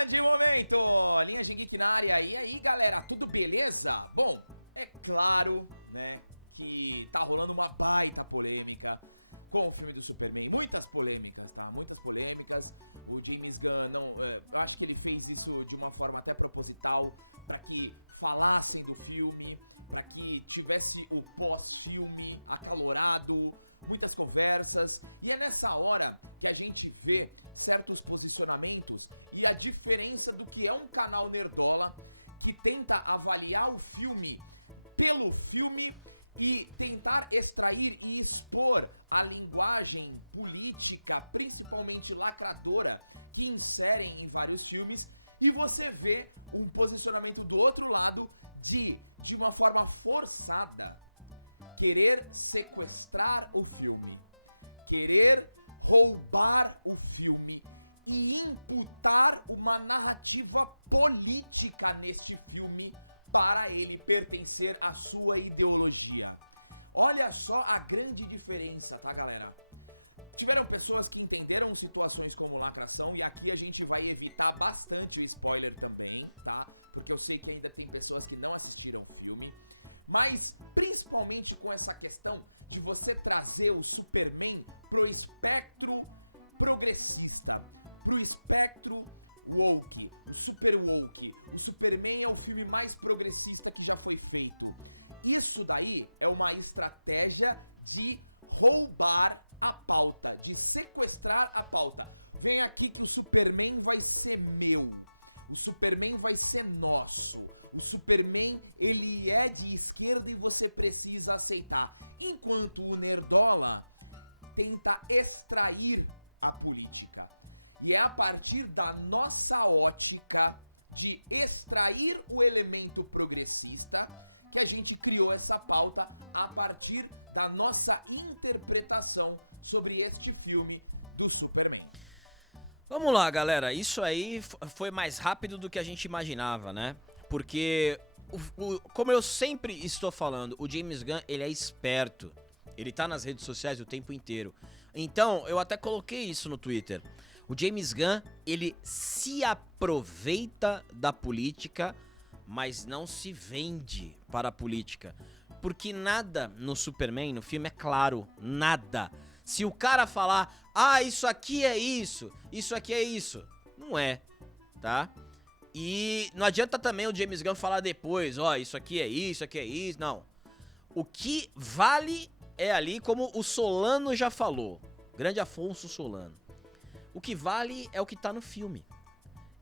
Grande momento! Linhagem Geek na área. E aí, galera, tudo beleza? Bom, é claro, né, que tá rolando uma baita polêmica com o filme do Superman. Muitas polêmicas, tá? Muitas polêmicas. O James Gunn, eu acho que ele fez isso de uma forma até proposital, pra que falassem do filme, pra que tivesse o pós-filme acalorado, muitas conversas. E é nessa hora que a gente vê certos posicionamentos e a diferença do que é um canal nerdola que tenta avaliar o filme pelo filme e tentar extrair e expor a linguagem política, principalmente lacradora, que inserem em vários filmes, e você vê um posicionamento do outro lado de uma forma forçada, querer sequestrar o filme, querer roubar o filme e imputar uma narrativa política neste filme para ele pertencer à sua ideologia. Olha só a grande diferença, tá, galera? Tiveram pessoas que entenderam situações como lacração, e aqui a gente vai evitar bastante o spoiler também, tá? Porque eu sei que ainda tem pessoas que não assistiram o filme, mas principalmente com essa questão de você trazer o Superman pro espectro progressista, pro espectro woke, o super woke. O Superman é o filme mais progressista que já foi feito. Isso daí é uma estratégia de roubar a pauta, de sequestrar a pauta. Vem aqui que o Superman vai ser meu. O Superman vai ser nosso. O Superman, ele é de esquerda e você precisa aceitar. Enquanto o nerdola tenta extrair a política. E é a partir da nossa ótica de extrair o elemento progressista que a gente criou essa pauta a partir da nossa interpretação sobre este filme do Superman. Vamos lá, galera. Isso aí foi mais rápido do que a gente imaginava, né? Porque, como eu sempre estou falando, o James Gunn, ele é esperto. Ele tá nas redes sociais o tempo inteiro. Então, eu até coloquei isso no Twitter. O James Gunn, ele se aproveita da política, mas não se vende para a política. Porque nada no Superman, no filme, é claro. Nada. Se o cara falar, isso aqui é isso aqui é isso, não é, tá? E não adianta também o James Gunn falar depois, isso aqui é isso, não. O que vale é ali, como o Solano já falou, grande Afonso Solano. O que vale é o que tá no filme.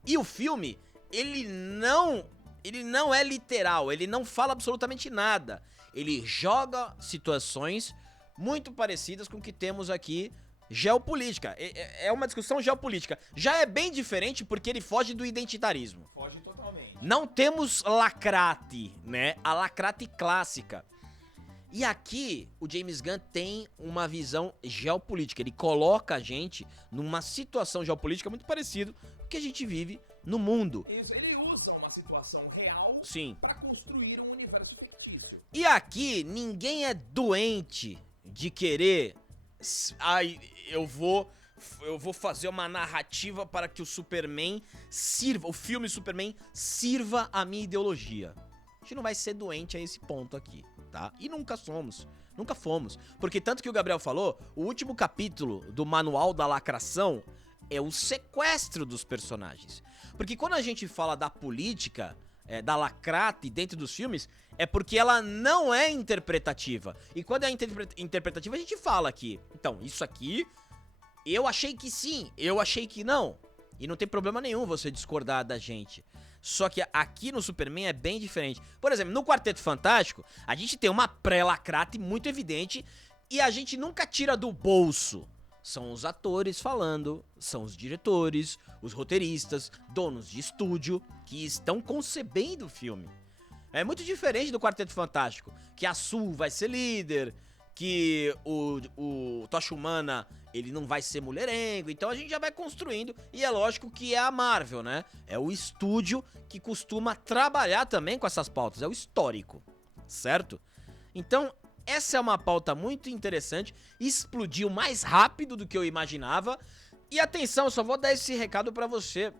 E o filme, ele não é literal, ele não fala absolutamente nada. Ele joga situações muito parecidas com o que temos aqui, geopolítica. É uma discussão geopolítica. Já é bem diferente porque ele foge do identitarismo. Foge totalmente. Não temos lacrate, né? A lacrate clássica. E aqui, o James Gunn tem uma visão geopolítica. Ele coloca a gente numa situação geopolítica muito parecida com o que a gente vive no mundo. Isso, ele usa uma situação real, sim, pra construir um universo fictício. E aqui, ninguém é doente de querer... eu vou fazer uma narrativa para que o Superman sirva, o filme Superman sirva a minha ideologia. A gente não vai ser doente a esse ponto aqui, tá? E nunca fomos. Porque tanto que o Gabriel falou, o último capítulo do Manual da Lacração é o sequestro dos personagens. Porque quando a gente fala da política, da lacrate dentro dos filmes, é porque ela não é interpretativa. E quando é interpretativa, a gente fala aqui. Então, isso aqui, eu achei que sim, eu achei que não. E não tem problema nenhum você discordar da gente. Só que aqui no Superman é bem diferente. Por exemplo, no Quarteto Fantástico, a gente tem uma pré-lacrate muito evidente e a gente nunca tira do bolso. São os atores falando, são os diretores, os roteiristas, donos de estúdio que estão concebendo o filme. É muito diferente do Quarteto Fantástico, que a Sue vai ser líder, que o Tocha Humana, ele não vai ser mulherengo, então a gente já vai construindo, e é lógico que é a Marvel, né? É o estúdio que costuma trabalhar também com essas pautas, é o histórico, certo? Então, essa é uma pauta muito interessante, explodiu mais rápido do que eu imaginava, e atenção, eu só vou dar esse recado pra você.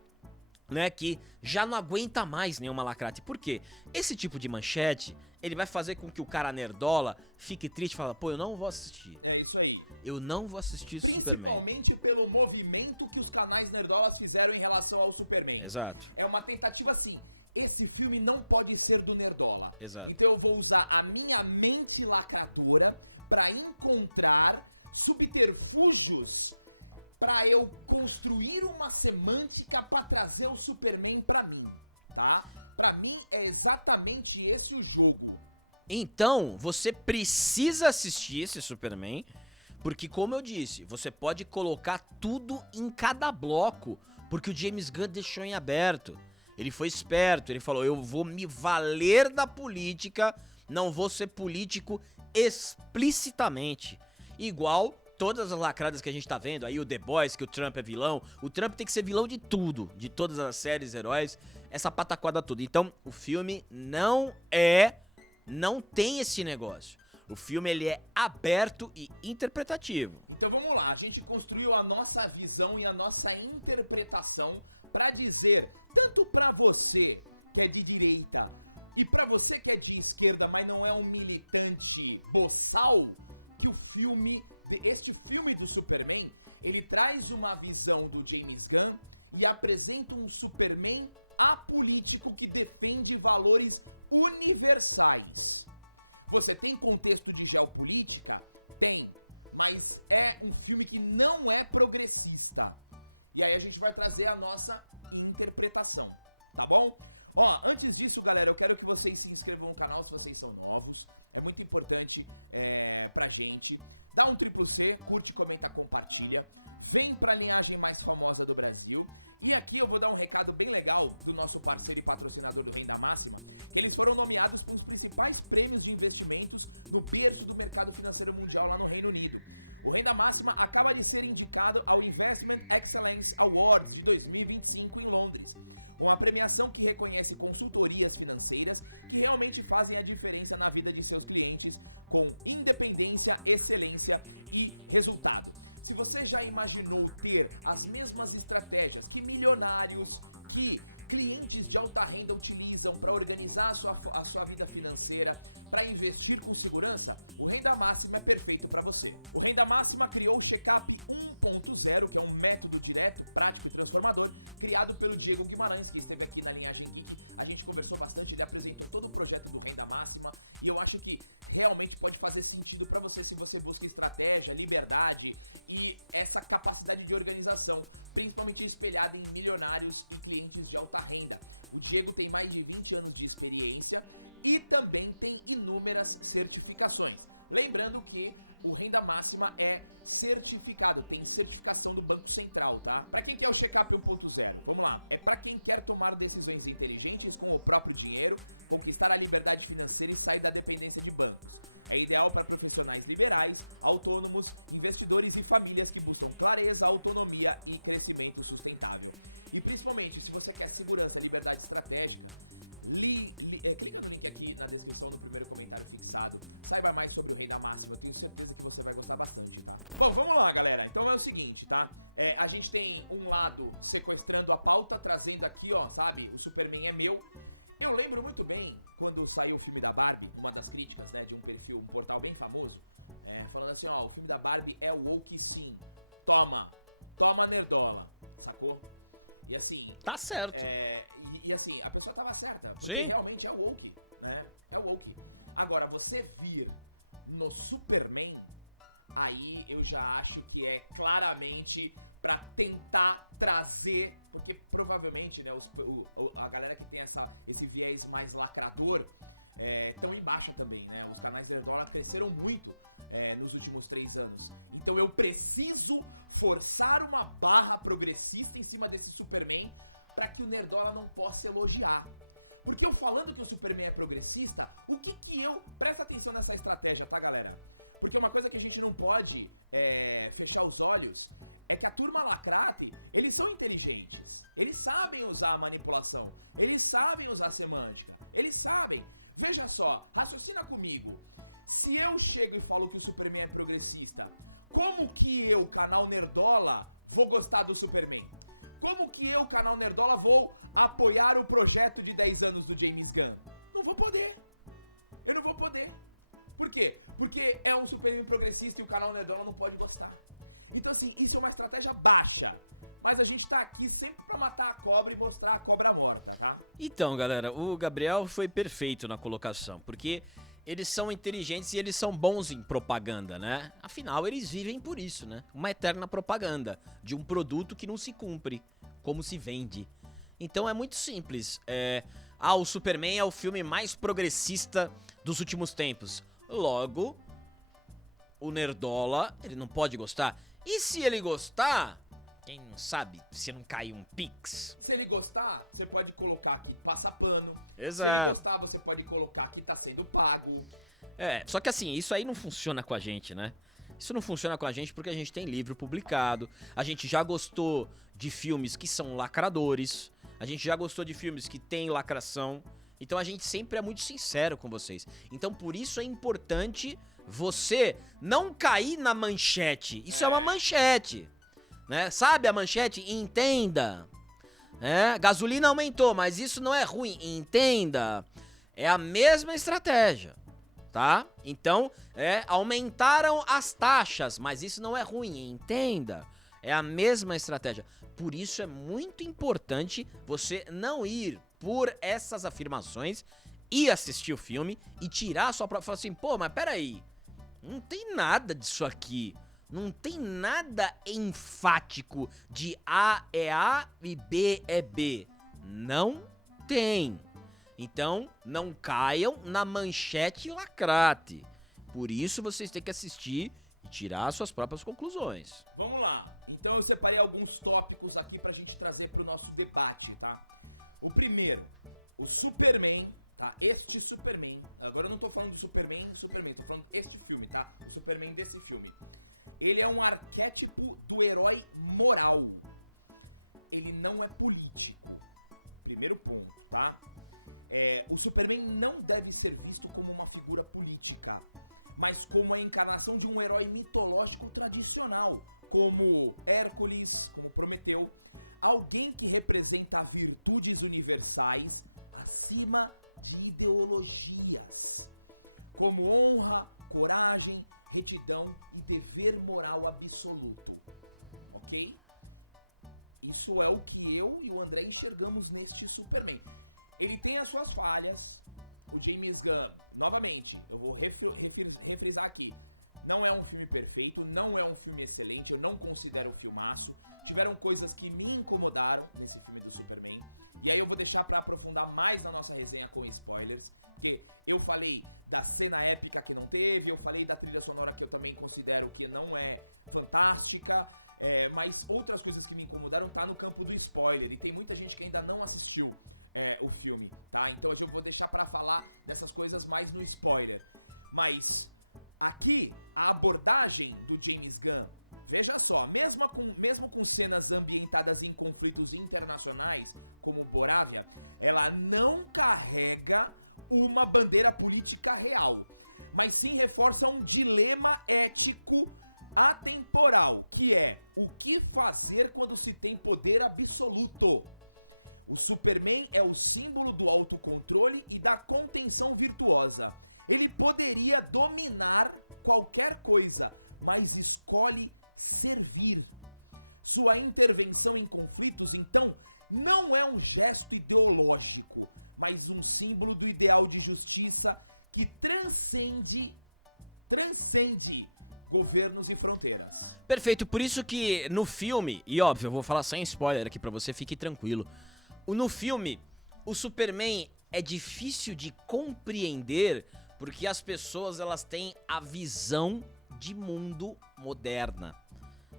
né, que já não aguenta mais nenhuma lacrate. Por quê? Esse tipo de manchete, ele vai fazer com que o cara nerdola fique triste e fala, pô, eu não vou assistir. É isso aí. Eu não vou assistir Principalmente pelo movimento que os canais nerdolas fizeram em relação ao Superman. Exato. É uma tentativa assim, esse filme não pode ser do nerdola. Exato. Então eu vou usar a minha mente lacradora pra encontrar subterfúgios pra eu construir uma semântica pra trazer o Superman pra mim, tá? Pra mim é exatamente esse o jogo. Então, você precisa assistir esse Superman, porque como eu disse, você pode colocar tudo em cada bloco, porque o James Gunn deixou em aberto. Ele foi esperto, ele falou, eu vou me valer da política, não vou ser político explicitamente. Igual todas as lacradas que a gente tá vendo, aí o The Boys, que o Trump é vilão, o Trump tem que ser vilão de tudo, de todas as séries, heróis, essa pataquada toda. Então, o filme não tem esse negócio. O filme, ele é aberto e interpretativo. Então vamos lá, a gente construiu a nossa visão e a nossa interpretação pra dizer, tanto pra você que é de direita e pra você que é de esquerda, mas não é um militante boçal, que este filme do Superman, ele traz uma visão do James Gunn e apresenta um Superman apolítico que defende valores universais. Você tem contexto de geopolítica? Tem, mas é um filme que não é progressista. E aí a gente vai trazer a nossa interpretação, tá bom? Ó, antes disso, galera, eu quero que vocês se inscrevam no canal se vocês são novos. É muito importante pra gente. Dá um C, curte, comenta, compartilha. Vem pra linhagem mais famosa do Brasil. E aqui eu vou dar um recado bem legal do nosso parceiro e patrocinador do Renda Máxima, que eles foram nomeados para um dos principais prêmios de investimentos no berço do mercado financeiro mundial lá no Reino Unido. O Renda Máxima acaba de ser indicado ao Investment Excellence Awards de 2025 em Londres, uma premiação que reconhece consultorias financeiras que realmente fazem a diferença na vida de seus clientes com independência, excelência e resultado. Se você já imaginou ter as mesmas estratégias que milionários, que clientes de alta renda utilizam para organizar a sua vida financeira, para investir com segurança, o Renda Máxima é perfeito para você. O Renda Máxima criou o Checkup 1.0, que é um método direto, prático e transformador, criado pelo Diego Guimarães, que esteve aqui na Linhagem Geek. A gente conversou bastante, ele apresentou todo o projeto do Renda Máxima e eu acho que realmente pode fazer sentido para você se você busca estratégia, liberdade e essa capacidade de organização, principalmente espelhada em milionários e clientes de alta renda. O Diego tem mais de 20 anos de experiência e também tem inúmeras certificações. Lembrando que o Renda Máxima é certificado, tem certificação do Banco Central, tá? Pra quem quer o Checkup 1.0, vamos lá. É pra quem quer tomar decisões inteligentes com o próprio dinheiro, conquistar a liberdade financeira e sair da dependência de bancos. É ideal para profissionais liberais, autônomos, investidores e famílias que buscam clareza, autonomia e crescimento sustentável. E principalmente, se você quer segurança, liberdade estratégica, clica no link aqui na descrição, no primeiro comentário fixado. Saiba mais sobre o Renda Máxima, eu tenho certeza que você vai gostar bastante, tá? Bom, vamos lá, galera. Então é o seguinte, tá? A gente tem um lado sequestrando a pauta, trazendo aqui, ó, sabe? O Superman é meu. Eu lembro muito bem quando saiu o filme da Barbie, uma das críticas, né, de um perfil, um portal bem famoso, falando assim, ó, o filme da Barbie é woke sim. Toma nerdola, sacou? E assim... Tá certo. E assim, a pessoa tava certa, porque Sim. realmente é woke, né? É woke. Agora, você vir no Superman, aí eu já acho que é claramente pra tentar trazer... Porque provavelmente, né, a galera que tem esse viés mais lacrador tão em baixa também, né? Os canais nerdola cresceram muito nos últimos 3 anos. Então eu preciso forçar uma barra progressista em cima desse Superman pra que o nerdola não possa elogiar. Porque eu falando que o Superman é progressista, o que eu... Presta atenção nessa estratégia, tá, galera? Porque uma coisa que a gente não pode fechar os olhos... é que a turma lacrate, eles são inteligentes, eles sabem usar a manipulação, eles sabem usar a semântica, eles sabem. Veja só, raciocina comigo, se eu chego e falo que o Superman é progressista, como que eu, canal Nerdola, vou gostar do Superman? Como que eu, canal Nerdola, vou apoiar o projeto de 10 anos do James Gunn? Não vou poder. Eu não vou poder. Por quê? Porque é um Superman progressista e o canal Nerdola não pode gostar. Então assim, isso é uma estratégia baixa. Mas a gente tá aqui sempre pra matar a cobra e mostrar a cobra morta, tá? Então, galera, o Gabriel foi perfeito na colocação, porque eles são inteligentes e eles são bons em propaganda, né? Afinal, eles vivem por isso, né? Uma eterna propaganda de um produto que não se cumpre, como se vende. Então é muito simples. O Superman é o filme mais progressista dos últimos tempos. Logo, o Nerdola, ele não pode gostar. E se ele gostar, quem não sabe se não cai um Pix? Se ele gostar, você pode colocar que passa pano. Exato. Se ele gostar, você pode colocar que tá sendo pago. Só que assim, isso aí não funciona com a gente, né? Isso não funciona com a gente porque a gente tem livro publicado, a gente já gostou de filmes que são lacradores, a gente já gostou de filmes que tem lacração, então a gente sempre é muito sincero com vocês. Então por isso é importante você não cair na manchete. Isso é uma manchete, né? Sabe a manchete? Entenda. Gasolina aumentou, mas isso não é ruim. Entenda. É a mesma estratégia, tá? Então, aumentaram as taxas, mas isso não é ruim. Entenda. É a mesma estratégia. Por isso é muito importante você não ir por essas afirmações e assistir o filme e tirar a sua própria... Falar assim, pô, mas peraí, não tem nada disso aqui. Não tem nada enfático de A é A e B é B. Não tem. Então, não caiam na manchete lacrate. Por isso, vocês têm que assistir e tirar suas próprias conclusões. Vamos lá. Então eu separei alguns tópicos aqui pra gente trazer pro nosso debate, tá? O primeiro, o Superman, tá? Este Superman. Agora eu não tô falando do Superman, tô falando este filme, tá? O Superman desse filme. Ele é um arquétipo do herói moral. Ele não é político. Primeiro ponto, tá? O Superman não deve ser visto como uma figura política, mas como a encarnação de um herói mitológico tradicional, como Hércules, como Prometeu, alguém que representa virtudes universais acima de ideologias, como honra, coragem, retidão e dever moral absoluto, ok? Isso é o que eu e o André enxergamos neste Superman. Ele tem as suas falhas. O James Gunn, novamente, eu vou refrisar aqui, não é um filme perfeito, não é um filme excelente, eu não considero um filmaço. Tiveram coisas que me incomodaram nesse filme do Superman. E aí eu vou deixar pra aprofundar mais na nossa resenha com spoilers, porque eu falei da cena épica que não teve, eu falei da trilha sonora que eu também considero que não é fantástica, mas outras coisas que me incomodaram tá no campo do spoiler, e tem muita gente que ainda não assistiu o filme, tá? Então eu vou deixar pra falar dessas coisas mais no spoiler. Mas aqui, a abordagem do James Gunn, veja só, mesmo com cenas ambientadas em conflitos internacionais, como Borávia, ela não carrega uma bandeira política real, mas sim reforça um dilema ético atemporal, que é o que fazer quando se tem poder absoluto. O Superman é o símbolo do autocontrole e da contenção virtuosa. Ele poderia dominar qualquer coisa, mas escolhe servir. Sua intervenção em conflitos, então, não é um gesto ideológico, mas um símbolo do ideal de justiça que transcende governos e fronteiras. Perfeito, por isso que no filme, e óbvio, eu vou falar sem spoiler aqui pra você, fique tranquilo. No filme, o Superman é difícil de compreender porque as pessoas, elas têm a visão de mundo moderna.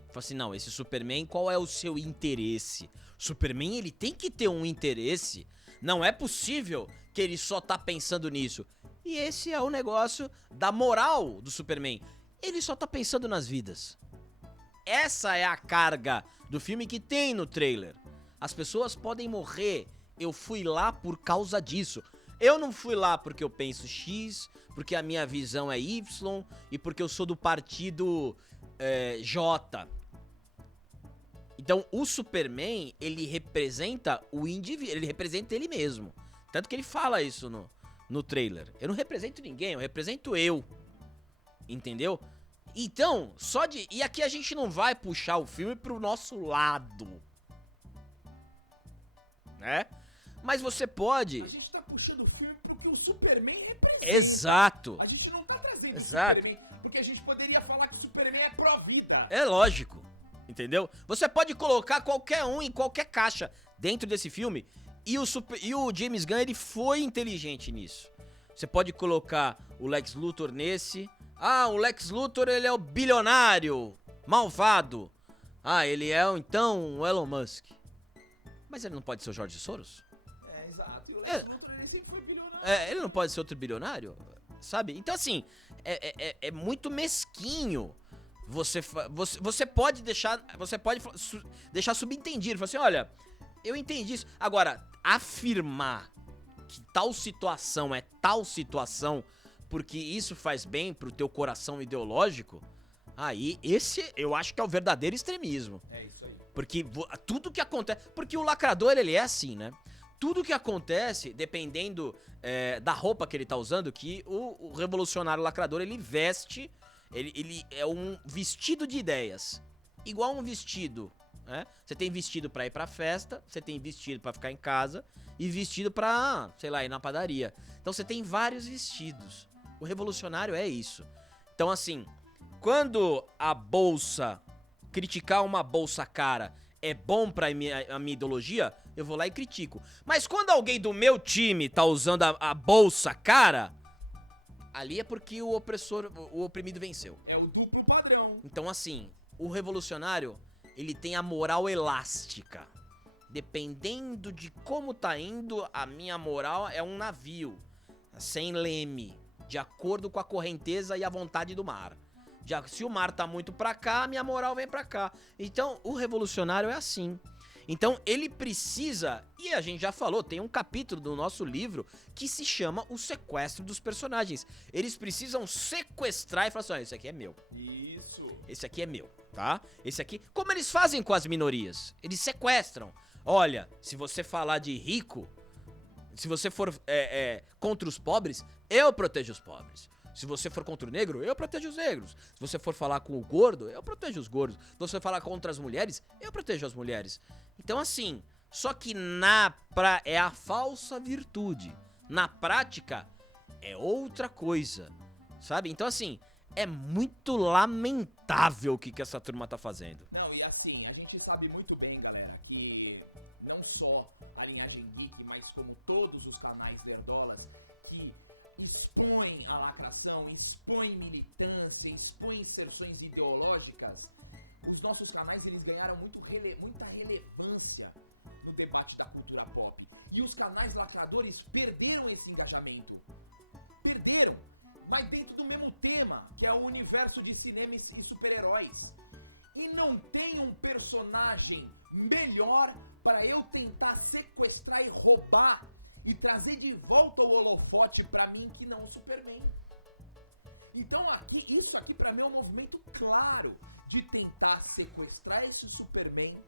Fala assim, não, esse Superman, qual é o seu interesse? Superman, ele tem que ter um interesse. Não é possível que ele só tá pensando nisso. E esse é o negócio da moral do Superman. Ele só tá pensando nas vidas. Essa é a carga do filme que tem no trailer. As pessoas podem morrer. Eu fui lá por causa disso. Eu não fui lá porque eu penso X, porque a minha visão é Y e porque eu sou do partido J. Então, o Superman, ele representa o indivíduo, ele representa ele mesmo. Tanto que ele fala isso no trailer. Eu não represento ninguém, eu represento eu. Entendeu? Então, E aqui a gente não vai puxar o filme pro nosso lado. Né? Mas você pode... A gente tá puxando o filme pro que o Superman representa. Exato. A gente não tá trazendo Exato. o Superman, porque a gente poderia falar que o Superman é pró-vida. É lógico. Entendeu? Você pode colocar qualquer um em qualquer caixa dentro desse filme. E o James Gunn, ele foi inteligente nisso. Você pode colocar o Lex Luthor nesse. Ah, o Lex Luthor, ele é o bilionário, malvado. Ah, ele é, então, o Elon Musk. Mas ele não pode ser o George Soros? É, exato. E o Lex Luthor, ele sempre foi bilionário. Ele não pode ser outro bilionário? Sabe? Então, assim, é muito mesquinho. Você pode deixar subentendido. Falar assim, olha, eu entendi isso. Agora, afirmar que tal situação é tal situação porque isso faz bem pro teu coração ideológico, aí esse eu acho que é o verdadeiro extremismo. É isso aí. Porque tudo que acontece... Porque o lacrador, ele é assim, né? Tudo que acontece, dependendo da roupa que ele tá usando, que o revolucionário lacrador, ele veste... Ele é um vestido de ideias. Igual um vestido, né? Você tem vestido pra ir pra festa, você tem vestido pra ficar em casa e vestido pra, sei lá, ir na padaria. Então você tem vários vestidos. O revolucionário é isso. Então, assim, quando a bolsa, criticar uma bolsa cara é bom pra a minha ideologia, eu vou lá e critico. Mas quando alguém do meu time tá usando a bolsa cara, ali é porque o oprimido venceu. É o duplo padrão. Então, assim, o revolucionário, ele tem a moral elástica. Dependendo de como tá indo, a minha moral é um navio, sem leme, de acordo com a correnteza e a vontade do mar. Se o mar tá muito pra cá, a minha moral vem pra cá. Então, o revolucionário é assim. Então, ele precisa, e a gente já falou, tem um capítulo do nosso livro que se chama O Sequestro dos Personagens. Eles precisam sequestrar e falar assim, olha, esse aqui é meu. Isso. Esse aqui é meu, tá? Esse aqui, como eles fazem com as minorias? Eles sequestram. Olha, se você falar de rico, se você for contra os pobres, eu protejo os pobres. Se você for contra o negro, eu protejo os negros. Se você for falar com o gordo, eu protejo os gordos. Se você falar contra as mulheres, eu protejo as mulheres. Então, assim, só que é a falsa virtude. Na prática, é outra coisa, sabe? Então, assim, é muito lamentável o que essa turma tá fazendo. Não, e assim, a gente sabe muito bem, galera, que não só a Linhagem Geek, mas como todos os canais nerdolas que expõem a lacração, expõem militância, expõem inserções ideológicas, os nossos canais, eles ganharam muita relevância no debate da cultura pop. E os canais lacradores perderam esse engajamento. Perderam. Mas dentro do mesmo tema, que é o universo de cinema e super-heróis. E não tem um personagem melhor para eu tentar sequestrar e roubar e trazer de volta o holofote pra mim que não o Superman. Então isso aqui pra mim é um movimento claro de tentar sequestrar esse Superman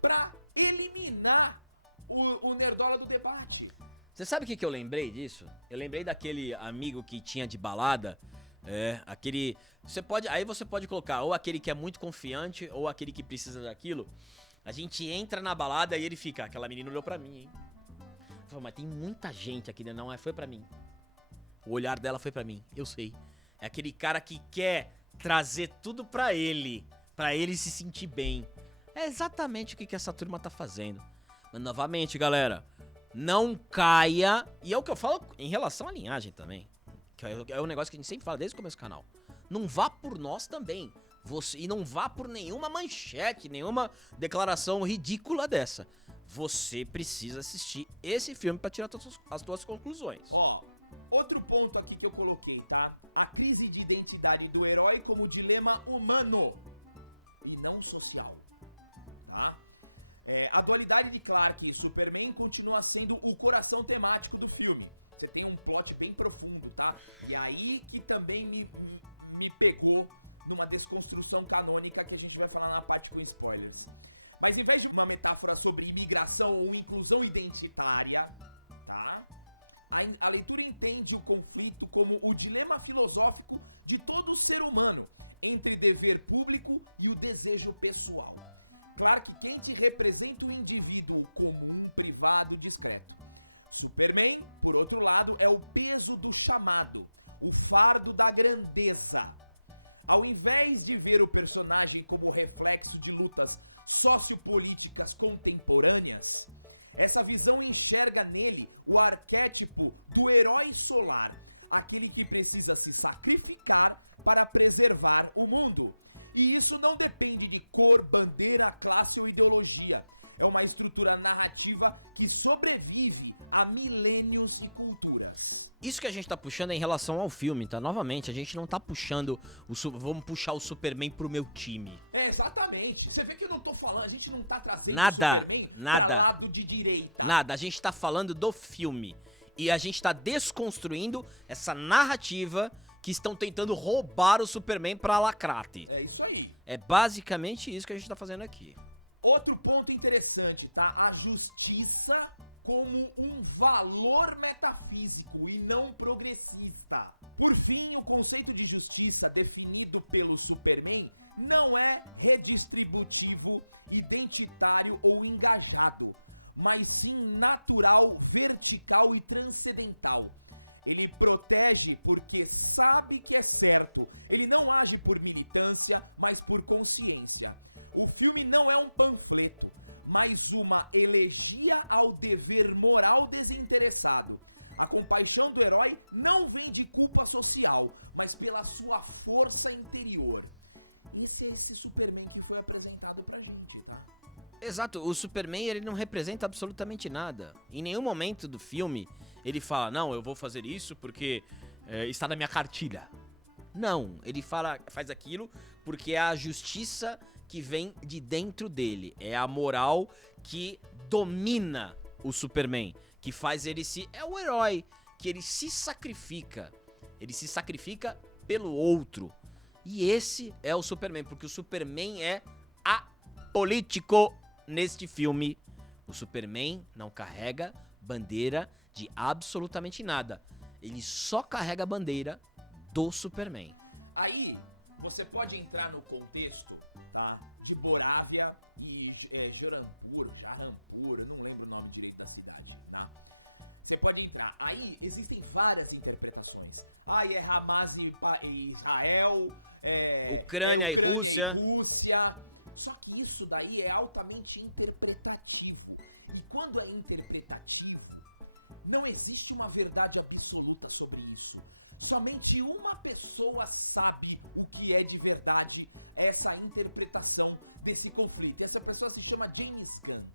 pra eliminar o nerdola do debate. Você sabe o que eu lembrei disso? Eu lembrei daquele amigo que tinha de balada, aquele... Aí você pode colocar ou aquele que é muito confiante ou aquele que precisa daquilo. A gente entra na balada e ele fica, aquela menina olhou pra mim, hein? Mas tem muita gente aqui, né? Não, foi pra mim. O olhar dela foi pra mim, eu sei. É aquele cara que quer trazer tudo pra ele se sentir bem. É exatamente o que essa turma tá fazendo. Mas, novamente, galera, não caia... E é o que eu falo em relação à linhagem também. Que é um negócio que a gente sempre fala desde o começo do canal. Não vá por nós também. E não vá por nenhuma manchete, nenhuma declaração ridícula dessa. Você precisa assistir esse filme pra tirar as tuas conclusões. Ó, outro ponto aqui que eu coloquei, tá? A crise de identidade do herói como dilema humano e não social, tá? A dualidade de Clark e Superman continua sendo o coração temático do filme. Você tem um plot bem profundo, tá? E aí que também me pegou numa desconstrução canônica que a gente vai falar na parte com spoilers. Mas em vez de uma metáfora sobre imigração ou inclusão identitária, tá? A leitura entende o conflito como o dilema filosófico de todo ser humano entre dever público e o desejo pessoal. Clark Kent representa o indivíduo comum, privado, discreto. Superman, por outro lado, é o peso do chamado, o fardo da grandeza. Ao invés de ver o personagem como reflexo de lutas sociopolíticas contemporâneas, essa visão enxerga nele o arquétipo do herói solar, aquele que precisa se sacrificar para preservar o mundo. E isso não depende de cor, bandeira, classe ou ideologia. É uma estrutura narrativa que sobrevive a milênios e culturas. Isso que a gente tá puxando é em relação ao filme, tá? Novamente, a gente não tá puxando vamos puxar o Superman pro meu time. É, exatamente. Você vê que eu não tô falando, a gente não tá trazendo Nada, o Superman pra lado de direita. Nada, a gente tá falando do filme. E a gente tá desconstruindo essa narrativa que estão tentando roubar o Superman pra lacrate. É isso aí. É basicamente isso que a gente tá fazendo aqui. Outro ponto interessante, tá? A justiça como um valor metafísico e não progressista. Por fim, o conceito de justiça definido pelo Superman não é redistributivo, identitário ou engajado, mas sim natural, vertical e transcendental. Ele protege porque sabe que é certo. Ele não age por militância, mas por consciência. O filme não é um panfleto, mas uma elegia ao dever moral desinteressado. A compaixão do herói não vem de culpa social, mas pela sua força interior. Esse é esse Superman que foi apresentado pra gente, tá? Exato, o Superman ele não representa absolutamente nada. Em nenhum momento do filme ele fala, não, eu vou fazer isso porque está na minha cartilha. Não, ele faz aquilo porque é a justiça que vem de dentro dele. É a moral que domina o Superman, que faz ele é o herói, que ele se sacrifica. Ele se sacrifica pelo outro. E esse é o Superman, porque o Superman é apolítico neste filme. O Superman não carrega bandeira de absolutamente nada. Ele só carrega a bandeira do Superman. Aí, você pode entrar no contexto, tá? De Borávia e Jarampur, eu não lembro o nome direito da cidade, né? Você pode entrar. Aí existem várias interpretações. Aí é Hamas e Israel, Ucrânia e Rússia. Só que isso daí é altamente interpretativo. E quando é interpretativo, não existe uma verdade absoluta sobre isso. Somente uma pessoa sabe o que é de verdade essa interpretação desse conflito. E essa pessoa se chama James Gunn.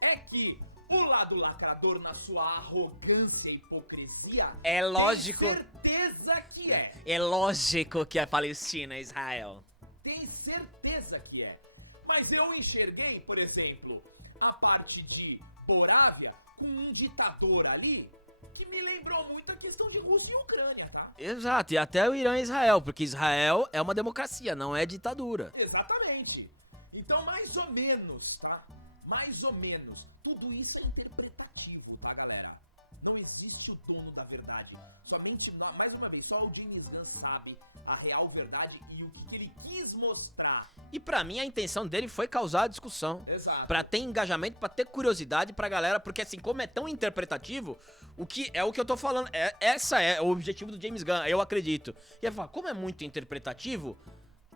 É que o lado lacrador, na sua arrogância e hipocrisia, é lógico, tem certeza que é. É lógico que é Palestina e Israel. Tem certeza que é. Mas eu enxerguei, por exemplo, a parte de Borávia com um ditador ali que me lembrou muito a questão de Rússia e Ucrânia, tá? Exato, e até o Irã e Israel, porque Israel é uma democracia, não é ditadura. Exatamente. Então, mais ou menos, tá? Mais ou menos. Tudo isso é interpretativo, tá, galera? Não existe o dono da verdade. Somente, mais uma vez, só o James Gunn sabe a real verdade e o que ele quis mostrar. E pra mim a intenção dele foi causar discussão. Exato. Pra ter engajamento, pra ter curiosidade pra galera, porque assim, como é tão interpretativo, o que eu tô falando, essa é o objetivo do James Gunn, eu acredito. E ele fala, como é muito interpretativo,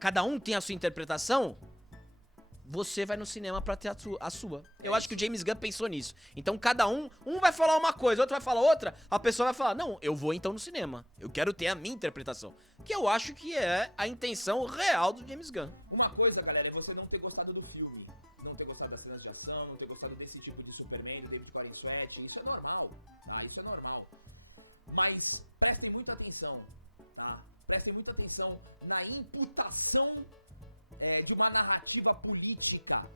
cada um tem a sua interpretação, você vai no cinema pra ter a sua. Eu acho que o James Gunn pensou nisso. Então cada um vai falar uma coisa, outro vai falar outra, a pessoa vai falar, não, eu vou então no cinema. Eu quero ter a minha interpretação. Que eu acho que é a intenção real do James Gunn. Uma coisa, galera, é você não ter gostado do filme. Não ter gostado das cenas de ação, não ter gostado desse tipo de Superman, do David Corenswet. Isso é normal, tá? Isso é normal. Mas prestem muita atenção, tá? Prestem muita atenção na imputação de uma narrativa política,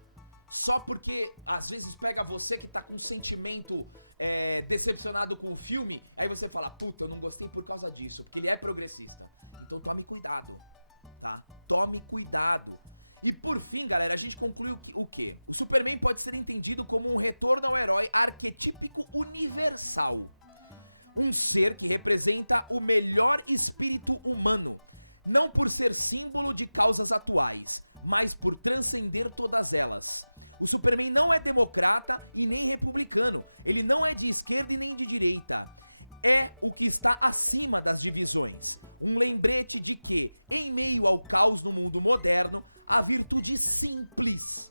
só porque às vezes pega você que tá com um sentimento decepcionado com o filme, aí você fala, puta, eu não gostei por causa disso, porque ele é progressista. Então tome cuidado, tá? Tome cuidado. E por fim, galera, a gente conclui o quê? O Superman pode ser entendido como um retorno ao herói arquetípico universal. Um ser que representa o melhor espírito humano, não por ser símbolo de causas atuais, mas por transcender todas elas. O Superman não é democrata e nem republicano, ele não é de esquerda e nem de direita. É o que está acima das divisões. Um lembrete de que, em meio ao caos no mundo moderno, a virtude simples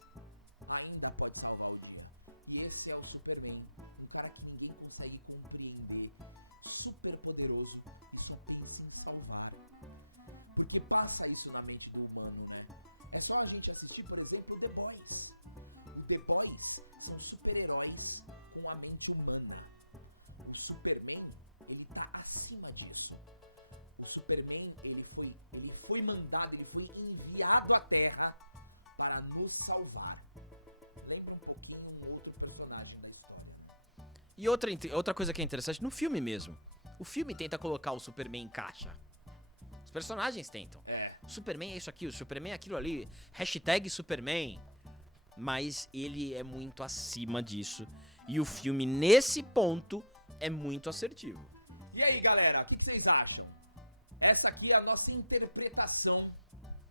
ainda pode salvar o dia. E esse é o Superman, um cara que ninguém consegue compreender, super poderoso e só pensa em salvar. Porque passa isso na mente do humano, né? É só a gente assistir, por exemplo, The Boys. O The Boys são super-heróis com a mente humana. O Superman, ele tá acima disso. O Superman, ele foi mandado, ele foi enviado à Terra para nos salvar. Lembra um pouquinho um outro personagem da história, né? E outra coisa que é interessante, no filme mesmo. O filme tenta colocar o Superman em caixa. Os personagens tentam. O Superman é isso aqui, o Superman é aquilo ali. Hashtag Superman. Mas ele é muito acima disso. E o filme, nesse ponto, é muito assertivo. E aí, galera, o que vocês acham? Essa aqui é a nossa interpretação,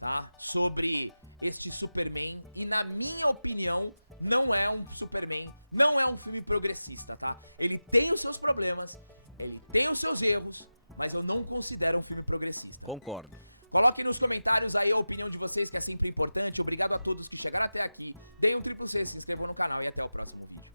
tá? Sobre este Superman. E na minha opinião, não é um Superman, não é um filme progressista, tá? Ele tem os seus problemas, ele tem os seus erros, mas eu não considero um filme progressista. Concordo. Coloquem nos comentários aí a opinião de vocês, que é sempre importante. Obrigado a todos que chegaram até aqui. Deem um triplo C, se inscrevam no canal e até o próximo vídeo.